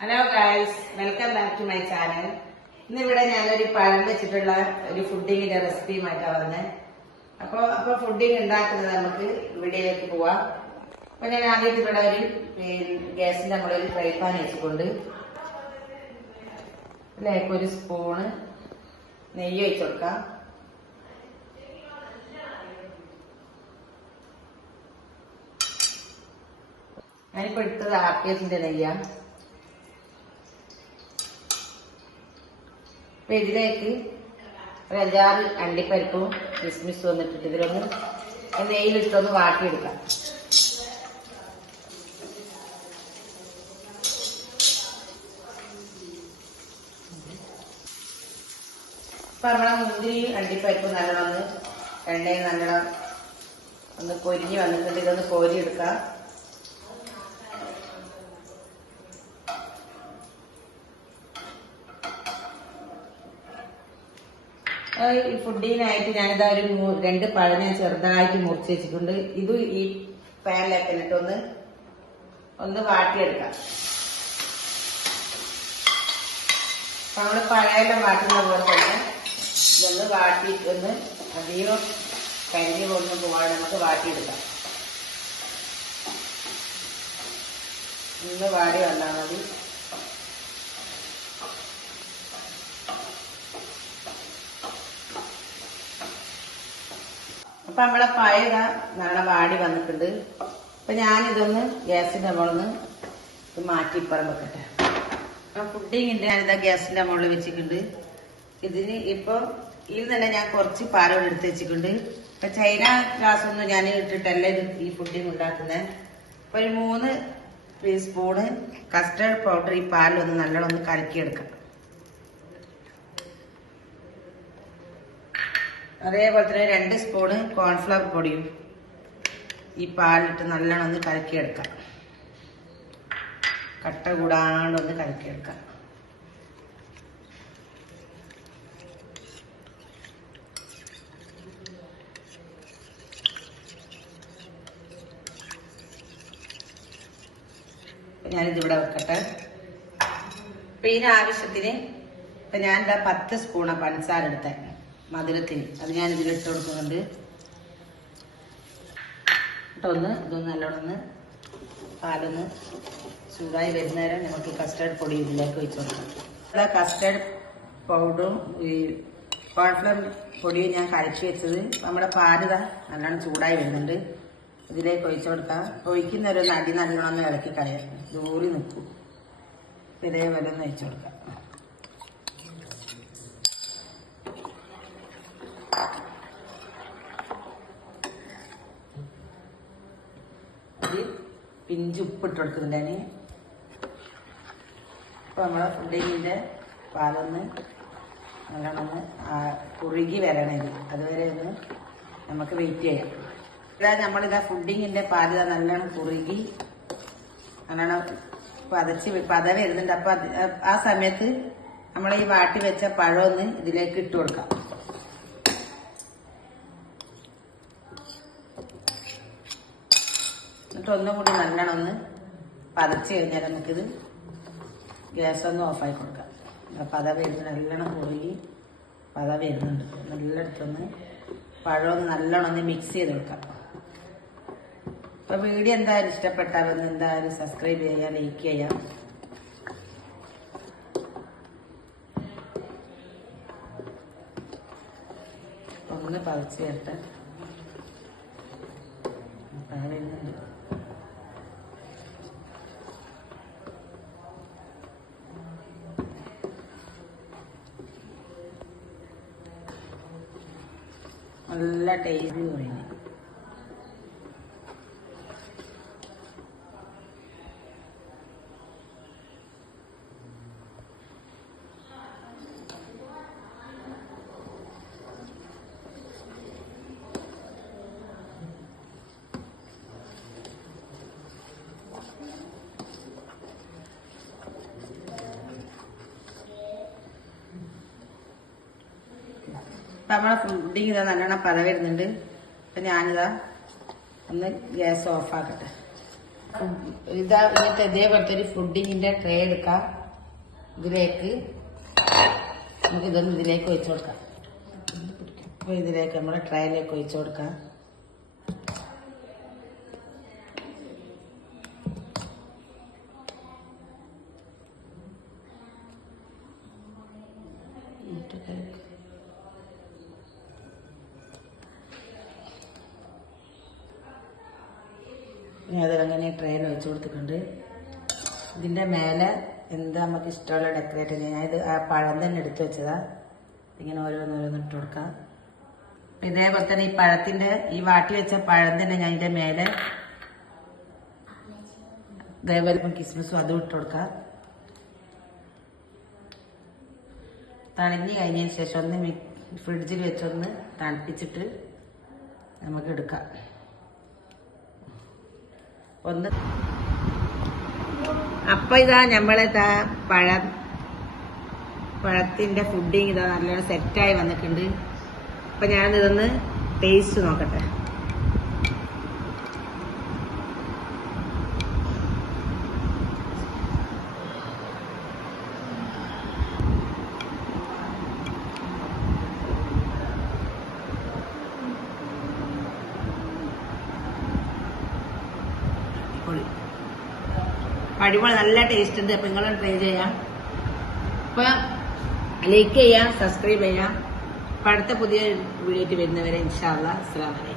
Hello guys, welcome back to my channel. ഇന്നിവിടെ ഞാനൊരു പഴം വെച്ചിട്ടുള്ള ഒരു ഫുഡിങ്ങിന്റെ റെസിപ്പിയുമായിട്ടാണ് വന്നത്. അപ്പൊ ഫുഡിങ് ഉണ്ടാക്കുന്നത് നമുക്ക് വീഡിയോയിലേക്ക് പോവാം. അപ്പൊ ഞാൻ ആദ്യം ഇവിടെ ഒരു ഗ്യാസിന്റെ മുകളിൽ ഒരു ഫ്രൈ പാൻ വെച്ചിട്ടുണ്ട്. ഇതിലേക്ക് ഒരു സ്പൂണ് നെയ്യ് ഒഴിച്ചു കൊടുക്കാം. ഞാനിപ്പോ എടുത്തത് ആർക്കേസിന്റെ നെയ്യാണ്. അപ്പൊ ഇതിലേക്ക് ഒരു 5-6 അണ്ടിപ്പരിപ്പും കിസ്മിസും വന്നിട്ടിട്ട് ഇതിലൊന്ന് നെയ്യിലിട്ടൊന്ന് വാട്ടിയെടുക്കാം. അപ്പൊ നമ്മളെ മുന്തിരി അണ്ടിപ്പരിപ്പ് നല്ലോണം എണ്ണയിൽ നല്ലോണം ഒന്ന് പൊരിഞ്ഞ് വന്നിട്ടുണ്ട്. ഇതൊന്ന് കോരിയെടുക്കാം. ഈ ഫുഡിനായിട്ട് ഞാനിതാ ഒരു 2 പഴം ഞാൻ ചെറുതായിട്ട് മുറിച്ച് വെച്ചിട്ടുണ്ട്. ഇത് ഈ പാനിലേക്ക് ഇട്ടിട്ട് ഒന്ന് വാട്ടിയെടുക്കാം. അപ്പൊ നമ്മള് പഴയെല്ലാം വാട്ടുന്ന പോലെ തന്നെ ഇതൊന്ന് വാട്ടിയിട്ടൊന്ന് അധികം കരിഞ്ഞ് കൊണ്ടു പോകാതെ നമുക്ക് വാട്ടിയെടുക്കാം. ഒന്ന് വാടി വന്നാൽ മതി. അപ്പൊ നമ്മളെ പഴയ നല്ല വാടി വന്നിട്ടുണ്ട്. അപ്പൊ ഞാനിതൊന്ന് ഗ്യാസിന്റെ മുകളിൽ മാറ്റി ഇപ്പുറം വെക്കട്ടെ. അപ്പൊ ഫുഡിങ്ങിന്റെ ഞാനിതാ ഗ്യാസിന്റെ മുകളിൽ വെച്ചിട്ടുണ്ട്. ഇതിന് ഇപ്പൊ ഇതിൽ തന്നെ ഞാൻ കുറച്ച് പാലോട് എടുത്ത് വെച്ചിട്ടുണ്ട്. അപ്പൊ ചൈന ഗ്ലാസ് ഒന്നും ഞാൻ ഇട്ടിട്ടല്ല ഇത് ഈ ഫുഡിങ് ഉണ്ടാക്കുന്നത്. അപ്പൊ ഒരു 3 സ്പൂണ് കസ്റ്റർഡ് പൗഡർ ഈ പാലിലൊന്ന് നല്ലോണം ഒന്ന് കലക്കിയെടുക്കാം. അതേപോലെ തന്നെ 2 സ്പൂണ് കോൺഫ്ലവർ പൊടിയും ഈ പാലിട്ട് നല്ലോണം ഒന്ന് കലക്കിയെടുക്കാം. കട്ട കൂടാണ്ടൊന്ന് കലക്കിയെടുക്കാം. ഞാനിതിവിടെ വെക്കട്ടെ. അപ്പൊ ഇതിന് ആവശ്യത്തിന് ഇപ്പൊ ഞാൻ 10 സ്പൂണാ പഞ്ചസാര എടുത്തേ മധുരത്തിന്. അത് ഞാൻ ഇതിലിട്ട് കൊടുക്കുന്നുണ്ട്. ഇതൊന്ന് നല്ലോണം പാലൊന്ന് ചൂടായി വരുന്നേരം നമുക്ക് കസ്റ്റർഡ് പൊടി ഇതിലേക്ക് ഒഴിച്ചു കൊടുക്കാം. കസ്റ്റർഡ് പൗഡറും ഈ കോൺഫ്ലവർ പൊടിയും ഞാൻ കലക്കി വെച്ചത് നമ്മുടെ പാല് നല്ലോണം ചൂടായി വരുന്നുണ്ട്. ഇതിലേക്ക് ഒഴിച്ചു കൊടുക്കാം. ഒഴിക്കുന്നൊരു നടി നല്ലോണം ഒന്ന് ഇളക്കി കളയാം. ദൂരി നിൽക്കും. ഇതേപോലെ ഒന്ന് ഒഴിച്ചു കൊടുക്കാം. പിഞ്ച് ഉപ്പിട്ട് കൊടുക്കുന്നുണ്ടാന്. അപ്പൊ നമ്മളെ ഫുഡിങ്ങിന്റെ പാലൊന്ന് നല്ലോണം കുറുകി വരണത് അതുവരെ ഒന്ന് നമുക്ക് വെയിറ്റ് ചെയ്യാം. നമ്മളിതാ ഫുഡിങ്ങിന്റെ പാല് നല്ലോണം കുറുകി നല്ലോണം പത വരുന്നുണ്ട്. അപ്പൊ ആ സമയത്ത് നമ്മൾ ഈ വാട്ടി വെച്ച പഴമൊന്ന് ഇതിലേക്ക് ഇട്ട് കൊടുക്കാം. എന്നിട്ട് ഒന്നും കൂടി നല്ലോണം ഒന്ന് പതച്ച് കഴിഞ്ഞാൽ നമുക്കിത് ഗ്യാസൊന്ന് ഓഫായി കൊടുക്കാം. പത വരുന്നത് നല്ലോണം കുറുകി പത വരുന്നുണ്ട്. നല്ലയിടത്തൊന്ന് പഴമൊന്ന് നല്ലോണം ഒന്ന് മിക്സ് ചെയ്ത് കൊടുക്കാം. അപ്പൊ വീഡിയോ എന്തായാലും ഇഷ്ടപ്പെട്ടാലൊന്ന് എന്തായാലും സബ്സ്ക്രൈബ് ചെയ്യാം, ലൈക്ക് ചെയ്യാം. ഒന്ന് പതച്ച് ചേർത്ത് വരുന്നുണ്ട്. നല്ല ടേസ്റ്റ് കഴിഞ്ഞു. നമ്മളെ ഫുഡിങ് ഇതാ നല്ലോണം പത വരുന്നുണ്ട്. അപ്പൊ ഞാനിതാ ഒന്ന് ഗ്യാസ് ഓഫാക്കട്ടെ. ഇതാ ഇങ്ങനത്തെ ഇതേപോലത്തെ ഒരു ഫുഡിങ്ങിന്റെ ട്രേ എടുക്കാം. ഇതിലേക്ക് നമുക്ക് ഇതൊന്ന് ഇതിലേക്ക് ഒഴിച്ചു കൊടുക്കാം. അപ്പൊ ഇതിലേക്ക് നമ്മുടെ ട്രേയിലേക്ക് ഒഴിച്ചു കൊടുക്കാം. ഇനി അതിലങ്ങനെ ട്രെയിൽ വെച്ച് കൊടുത്തിട്ടുണ്ട്. ഇതിൻ്റെ മേലെ എന്താ നമുക്ക് ഇഷ്ടമുള്ള ഡെക്കറേറ്റ് ചെയ്യാം. ഇത് ആ പഴം തന്നെ എടുത്ത് വെച്ചതാ. ഇങ്ങനെ ഓരോന്നോരോന്ന് ഇട്ട് കൊടുക്കാം. ഇതേപോലെ തന്നെ ഈ പഴത്തിൻ്റെ ഈ വാട്ടി വെച്ച പഴം തന്നെ ഞാൻ ഇതിൻ്റെ മേലെ ഇതേപോലെ കിസ്മിസും അതും ഇട്ട് കൊടുക്കാം. തണിഞ്ഞ് കഴിഞ്ഞതിന് ശേഷം ഒന്ന് ഫ്രിഡ്ജിൽ വെച്ചൊന്ന് തണുപ്പിച്ചിട്ട് നമുക്ക് എടുക്കാം. ഒന്ന് അപ്പൊ ഇതാ നമ്മളിതാ പഴത്തിന്റെ ഫുഡിങ് ഇതാ നല്ലോണം സെറ്റായി വന്നിട്ടുണ്ട്. അപ്പൊ ഞാനിതൊന്ന് ടേസ്റ്റ് നോക്കട്ടെ. അടിപൊളി നല്ല ടേസ്റ്റ് ഉണ്ട്. അപ്പൊ നിങ്ങളും ട്രൈ ചെയ്യാം. അപ്പൊ ലൈക്ക് ചെയ്യാം, സബ്സ്ക്രൈബ് ചെയ്യാം. അപ്പൊ അടുത്ത പുതിയ വീഡിയോ വരുന്നവരെ ഇൻഷാ അല്ലാഹ് അസ്സലാമു അലൈക്കും.